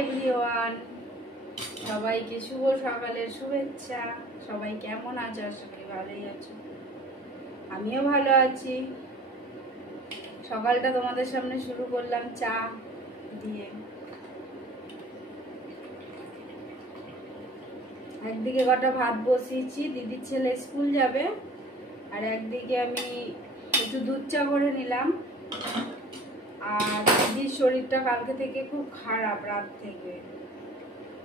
Everyone, সবাইকে শুভ সকালের শুভেচ্ছা। সবাই কেমন আছো? আশা করি ভালোই আছো। আমিও ভালো আছি। সকালটা তোমাদের সামনে শুরু করলাম চা দিয়ে। একদিকে কটা ভাত বসিয়েছি, দিদির ছেলে স্কুল যাবে, আর একদিকে আমি একটু দুধ চা করে নিলাম। আর দিদির শরীরটা কালকে থেকে খুব খারাপ, রাত থেকে।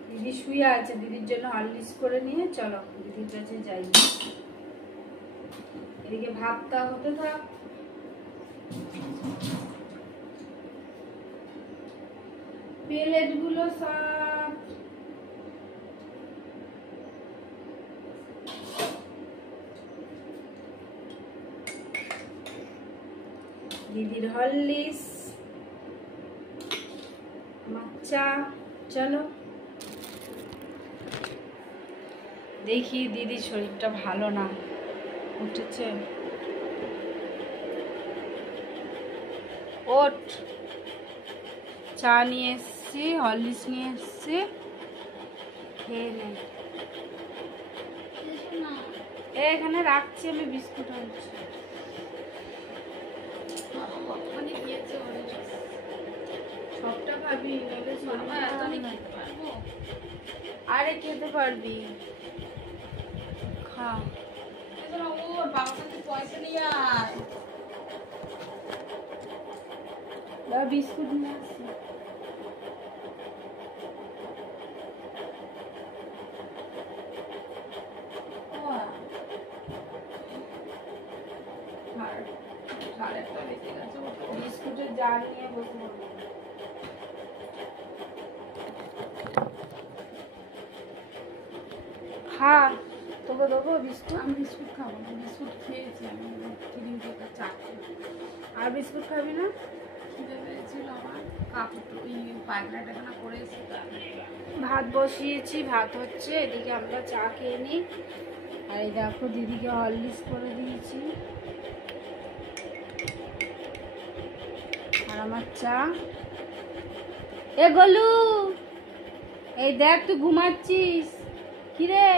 দিদি শুয়ে আছে, দিদির জন্য হরলিক্স করে নিয়ে চলো দিদির কাছে যাই। এদিকে ভাতটা হতে থাক। প্লেট গুলো সব দিদির হরলিক্স, মাচ্চা। চলো দেখি, দিদির শরীরটা ভালো না, উঠেছে। ওঠ, চা নিয়ে এসছি, হরলিক্স নিয়ে এসছি, খেয়ে নে। এখানে রাখছি আমি, বিস্কুট আনছি। সবটা খাবি, আরে খেতে পারবি, খা। পয়সা নিয়ে আয়। বিস্কুট নিয়ে আসছি। বিস্কুটের জার নিয়ে বসে পড়বো। খা, তোকে দেবো বিস্কুট। আমি বিস্কুট খাবো না, বিস্কুট খেয়েছি আমি ক্রিম কেকের চারটে। আর বিস্কুট খাবি না? খিদে পেয়েছিল আমার, কাপড় পায়খানাটা এখানে করে এসে ভাত বসিয়েছি, ভাত হচ্ছে, এদিকে আমরা চা খেয়ে নিই। আর এই দেখো দিদিকে হরলিক্স করে দিয়েছি, আর আমার চা। এ গলু, এই দেখ তুই ঘুমাচ্ছিস কিরে?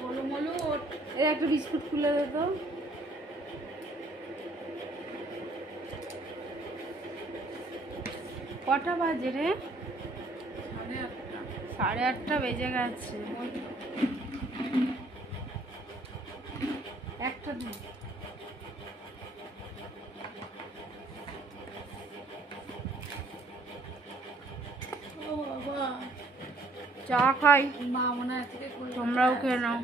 গোলু মোলু ওঠ। এই একটা বিস্কুট খুলে দে তো। কটা বাজে রে? 8:30। 8:30 বেজে গেছে। একটা দিন ও বাবা, চা খাই, মা মনে হয় থেকে তোমরাও খেয়ে নাও।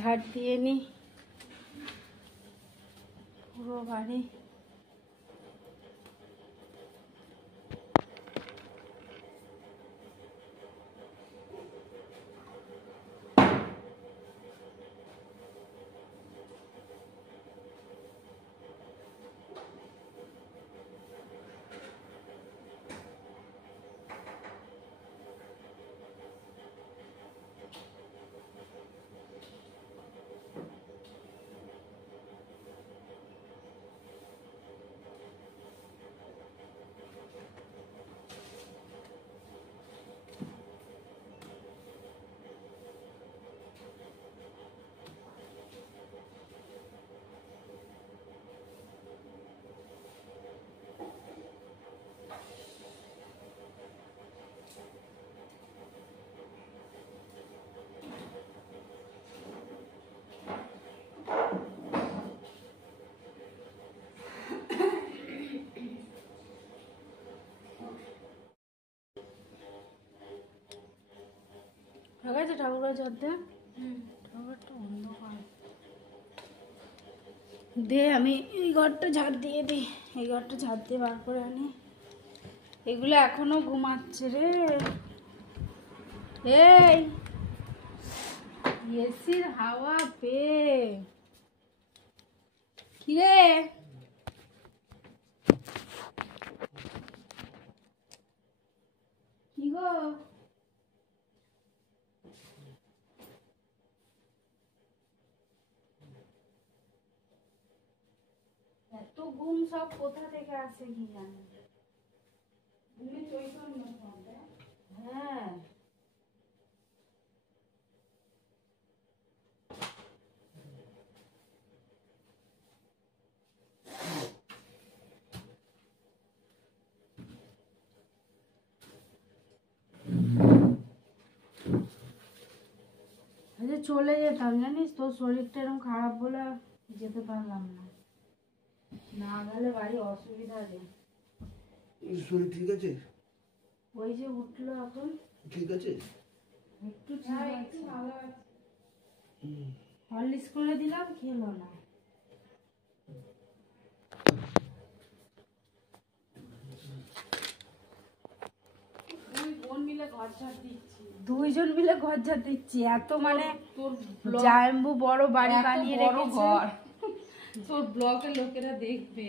ঝাড় দিয়ে নি পুরো বাড়ি। হয়ে গেছে ঠাকুরের ঝাড় দিয়ে? ঠাকুরটা অন্ধকার। দে আমি এই ঘরটা ঝাড় দিয়ে দিই, এই ঘরটা ঝাড় দিয়ে বার করে আনি। এগুলো এখনো ঘুমাচ্ছে রে। এই এসির হাওয়া পেয়ে কি রে? কি গো? এত ঘুম সব কোথা থেকে আসে কি জানি। ঘুমে চৈতন্য সব। হ্যাঁ আচ্ছা চলে যেতাম জানিস, তোর শরীরটা এরকম খারাপ বলে যেতে পারলাম না। না গেলে বাড়ি অসুবিধা রে। শরীর ঠিক আছে? ওই যে উঠলো এখন ঠিক আছে? একটু একটু ভালো আছে। হরলিক্স করে দিলাম, খেলো না। দুইজন মিলে ঘর ঝাড় দিচ্ছি। এত মানে জাম্বু বড় বাড়ি বানিয়ে রেখেছে। তোর ব্লকের লোকেরা দেখবে।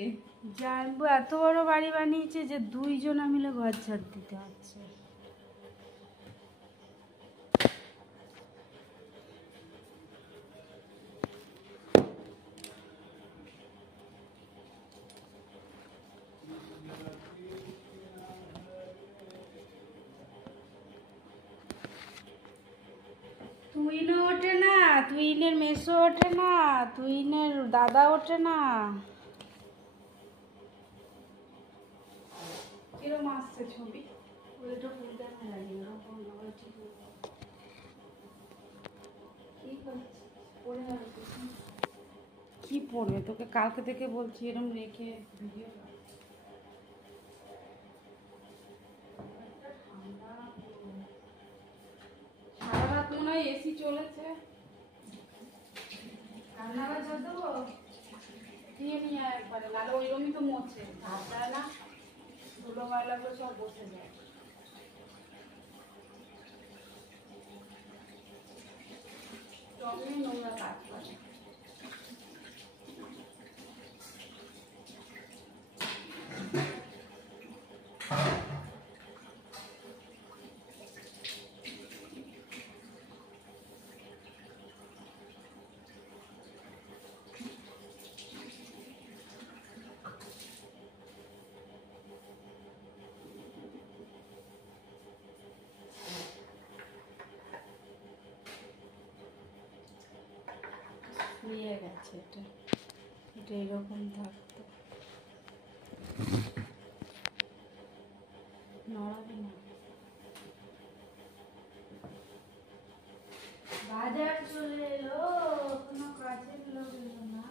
জাম্বু এত বড় বাড়ি বানিয়েছে যে দুইজনা মিলে ঘর ঝাড় দিতে হচ্ছে। তুইনও ওঠে না, তুইনের মেসো ওঠে না, তুইনের দাদা ওঠে না। কিরম আসছে ছবি? ওইটা ফুলতে লাগে এরকম ঠিক কি পড়বে? তোকে কালকে থেকে বলছি এরকম রেখে ভিডিও। সারা রাত মনে হয় এসি চলেছে। রান্নাঘর ঝাড় দেবো? দিয়ে নিয়ে আয় একবারে, নাহলে ওইরকমই তো মোছে। ঝাড় দেয় না, ধুলো ময়লাগুলো সব বসে যায়। সবই নোংরা কাজ করে। শুয়ে গেছে এটা, এটা এরকম থাকতো। নড়াবি না। বাজার চলে এলো, কোনো কাজের লোক এলো না।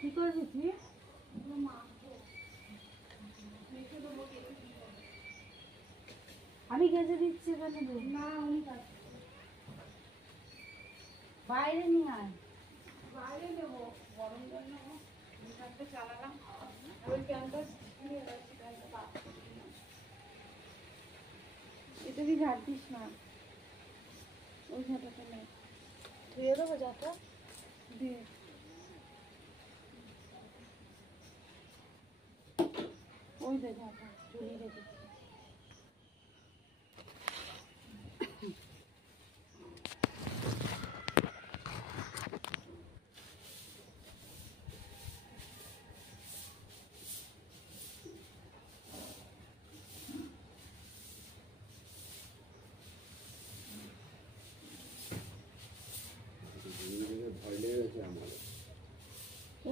কি করবি তুই? আমি গেছে দিচ্ছি এখানে না, উনি বাইরে নিয়ে আয়। বাইরে নেবো, গরম জল নেবো, মিটারটা চালালাম। ওই ক্যাম্পাস এটা দিয়ে ঝাড় দিস না, ওই ঝাঁটাটা নেই, ধুয়ে দেবো ঝাঁটা দিয়ে। ওই দে ঝাঁটা ঝুলিয়ে রেখেছি।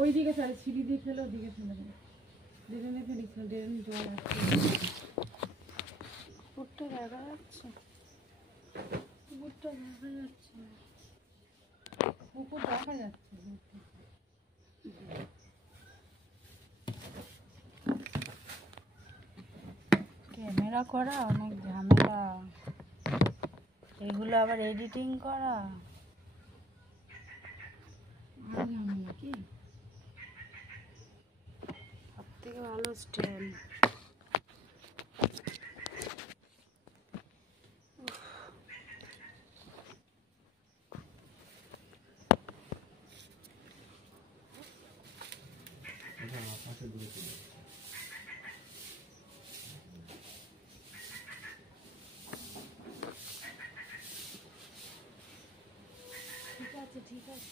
ওই দিকে চলে, সিঁড়ি দিয়ে খেলে ওদিকে ফেলে দেবে, ড্রেনে ফেলিস না, ড্রেনে জল আসছে। পুকুরটা দেখা যাচ্ছে, পুকুরটা দেখা যাচ্ছে না, পুকুর দেখা যাচ্ছে। ক্যামেরা করা অনেক ঝামেলা, এগুলো আবার এডিটিং করা ঝামেলা। কি সব থেকে ভালো স্ট্যান্ড। ঠিক আছে, ঠিক আছে।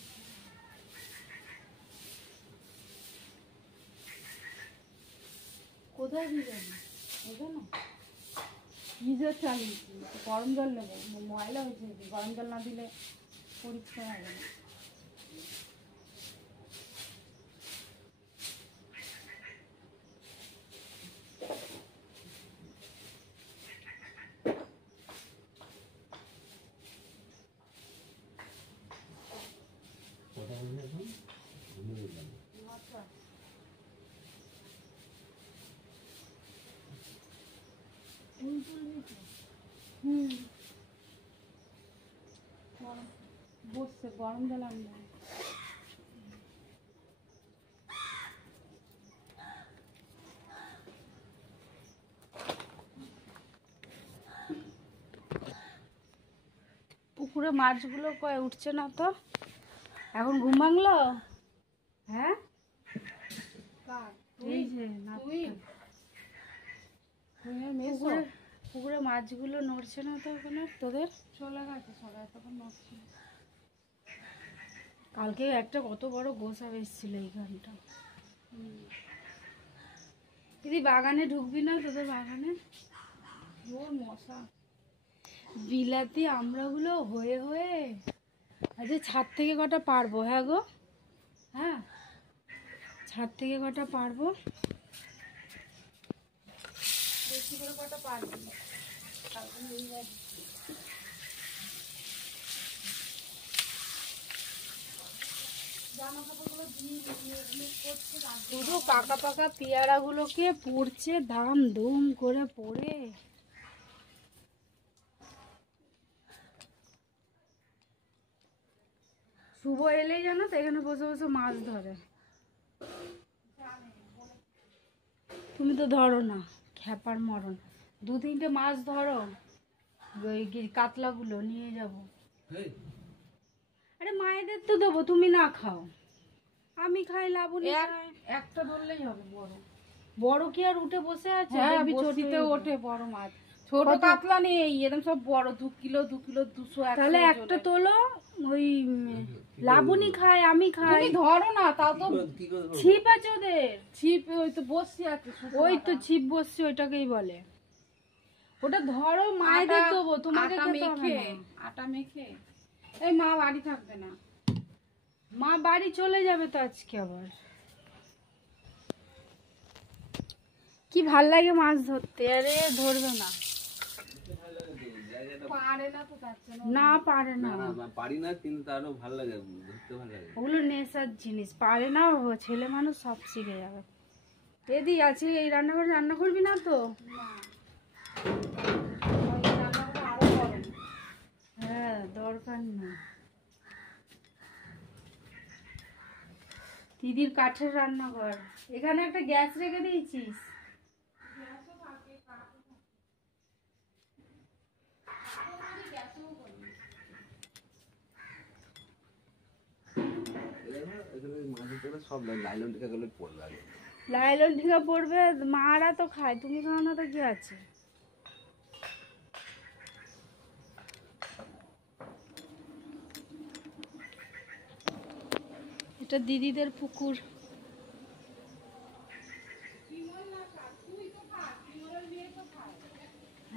কোথায় দিয়ে যাবি? এখানে গিজার চালিয়েছি, গরম জল নেবো, ময়লা হয়েছে, গরম জল না দিলে পরিষ্কার হবে না। বসছে, গরম জল আনবো। পুকুরে মাছগুলো কয় উঠছে না তো, এখন ঘুম ভাঙলো। হ্যাঁ এই যে পুকুরে মাছগুলো নড়ছে না তো, ওখানে তোদের চলে গেছে সবাই, তখন নড়ছে। কালকে একটা কত বড় গোসা এসেছিল এইখানটা। দিদি বাগানে ঢুকবি না? তোদের বাগানে ওর মশা বিলাতি আমড়াগুলো হয়ে হয়ে আচ্ছা ছাদ থেকে কটা পারবো। হ্যাঁ গো, হ্যাঁ ছাদ থেকে কটা পারবো, বেশি করে কটা পারবি। শুধু পাকা পাকা পেয়ারা গুলোকে পড়ছে দাম দুম করে পড়ে। শুভ এলেই জানো তো এখানে বসে বসে মাছ ধরে। তুমি তো ধরো না, খ্যাপার মরণ। দু তিনটে মাছ ধরো, ওই কাতলাগুলো নিয়ে যাবো। আরে মায়েদের তো দেবো, তুমি না খাও, আমি খাই, লাবণী খাই। একটা ধরলেই হবে। বড় বড় কি আর উঠে বসে আছে? বসিতে ওঠে বড় মাছ, ছোট কাতলা নেই, এরকম সব বড় 2 কিলো 2 কিলো 200। তাহলে একটা তোলো, ওই লাবণী খায়, আমি খাই। তুমি ধরো না, তাও তো ছিপ আছে ওদের, ছিপ ওই তো বসে আছে, ওই তো ছিপ বসছে, ওইটাকেই বলে। ওটা ধরো, মায়েদের দেবো, তোমাকে খেতে হবে না। আটা মেখে এই মা বাড়ি থাকবে না, মা বাড়ি চলে যাবে তো আজকে আবার। কি ভাল লাগে মাছ ধরতে, আরে ধরবে না, পারে পারে না তো তার জন্য। না পারে না, না না পারি না, কিন্তু তারও ভালো লাগে, ধরতে ভালো লাগে। ওগুলো নেশার জিনিস, পারে না, ছেলে মানুষ সব শিখে যাবে। এদি আছে এই রান্নাঘরে রান্না করবি না তো? হ্যাঁ দরকার নেই। দিদির কাঠের রান্নাঘর, এখানে একটা গ্যাস রেখে দিয়েছিস? সব লাইলন টিকা গুলো পড়ে লাগে। লাইলন ঠিকা পড়বে, মারা তো খায়, তুমি খাও না তো কি আছে? এটা দিদিদের পুকুর।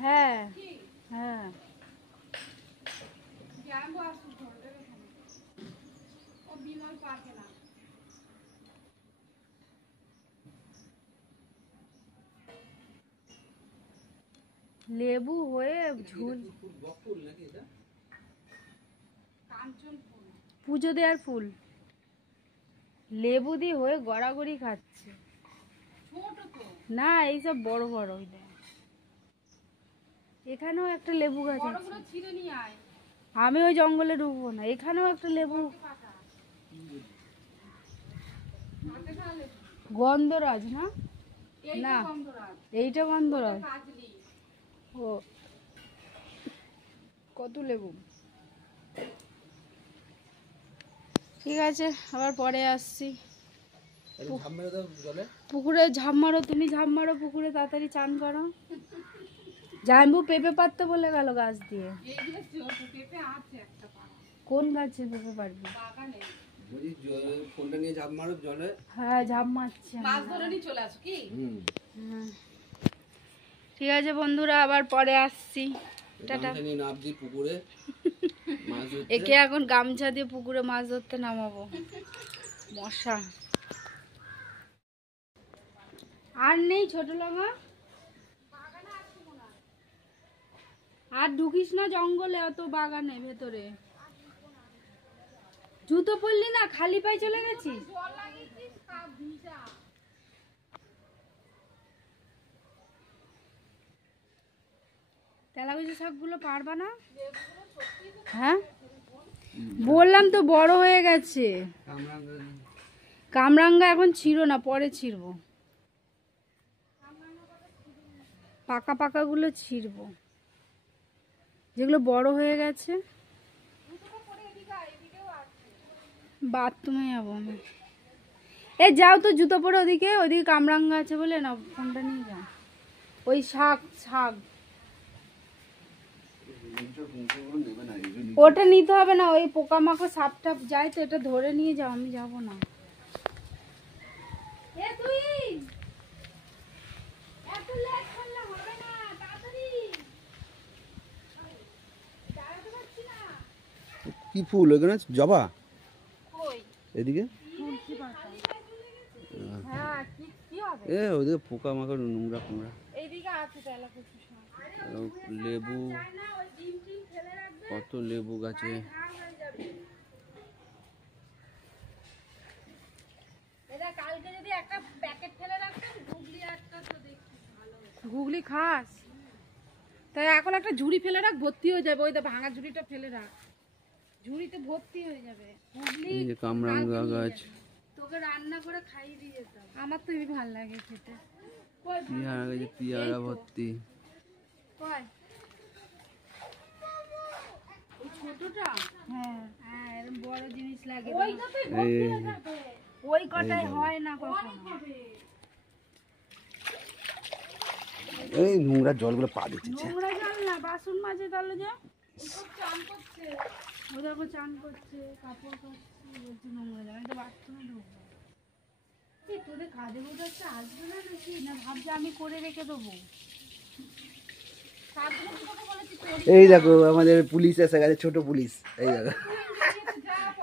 হ্যাঁ হ্যাঁ লেবু হয়ে ঝুল, পুজো দেওয়ার ফুল, লেবু দিয়ে হয়ে গড়াগড়ি খাচ্ছে। না এইসব বড় বড়, ওই দেখ এখানেও একটা লেবু গাছ আছে। আমি ওই জঙ্গলে ঢুকবো না, এখানেও একটা লেবু। গন্ধরাজ না? না এইটা গন্ধরাজ। ও কত লেবু। ঠিক আছে, আবার পরে আসছি। পুকুরে ঝাঁপ মারো, তুমি ঝাঁপ মারো পুকুরে, তাড়াতাড়ি চান করো। জাম্বু পেঁপে পারতে বলে গেল গাছ দিয়ে। কোন গাছে পেঁপে পারবি? ফোনটা নিয়ে ঝাঁপ মারো জলে। হ্যাঁ ঝাঁপ মারছি। মাছ ধরে নিয়ে চলে আসো কি? ঠিক আছে বন্ধুরা, আবার পরে আসছি। টাটা। নামছি পুকুরে মাছ ধরতে। একে এখন গামছা দিয়ে পুকুরে মাছ ধরতে নামাবো। মশা আর নেই ছোট লঙ্কা, আর ঢুকিস না জঙ্গলে, অত বাগানে ভেতরে। জুতো পরলি না, খালি পায়ে চলে গেছিস? তেলাকুচি শাকগুলো পারবা না? হ্যাঁ বললাম তো বড় হয়ে গেছে। কামরাঙ্গা এখন ছিঁড়ো না, পরে ছিঁড়বো। পাকা পাকা গুলো ছিঁড়বো, যেগুলো বড় হয়ে গেছে। বাথরুমে যাবো আমি। এ যাও তো জুতো পরে ওদিকে, ওদিকে কামরাঙ্গা আছে বলে না, ফোনটা নিয়ে যাও। ওই শাক শাক ওটা নিতে হবে না, ওই পোকামাকড় সাপ টাপ যায় তো, এটা ধরে নিয়ে যাও, আমি যাবো না। কি ফুল ওখানে? জবা? এদিকে ওদিকে পোকা মাকড় নোংরা ফোংরা। লেবু, কত লেবু গাছে। গুগলি খাস? তাই এখন একটা ঝুড়ি ফেলে রাখ, ভর্তি হয়ে যাবে। ওই ভাঙা ঝুড়িটা ফেলে রাখ, ঝুড়িতে ভর্তি হয়ে যাবে। এই যে কামরাঙ্গা গাছ। তোকে রান্না করে খাইয়ে দিয়ে যেতাম। আমার তো হেবি ভালো লাগে খেতে। পেয়ারা গাছে পেয়ারা ভর্তি। কই ওই ছোটটা? হ্যাঁ হ্যাঁ, এরকম বড় জিনিস লাগে। ওই কটাই হয় না কখনো। এই নোংরা জলগুলো পা দিচ্ছে। নোংরা জল না, বাসন মাজে তাহলে যে চান করছে, ও দেখো চান করছে, কাপড় কাচছে, বলছে নোংরা জল। আমি তো বাথরুমে ঢুকবো। এই তোদের কাজে বোঝাচ্ছে আসবে না নাকি? না ভাবছে আমি করে রেখে দেবো? এই দেখো আমাদের পুলিশ এসে গেছে, ছোট পুলিশ। এই দেখো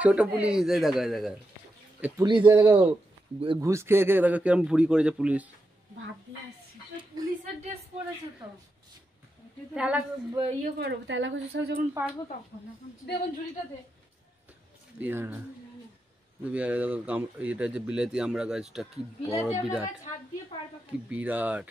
ছোট পুলিশ, এই দেখো এই দেখো এই পুলিশ, এই দেখো ঘুষ খেয়ে খেয়ে দেখো কিরম ভুড়ি করেছে পুলিশ। ভাবতে আসছি তো পুলিশের ড্রেস পরেছে তো। তেলা ইয়ে করবো, তেলা কচু শাক যখন পারবো তখন। এখন দেখুন ঝুড়িটা দে। পেয়ারা পেয়ারা দেখো এটা যে বিলাতি আমরা গাছটা কি বড়, বিলাতি আমরা বিরাট, ছাদ দিয়ে পারবো। কি বিরাট।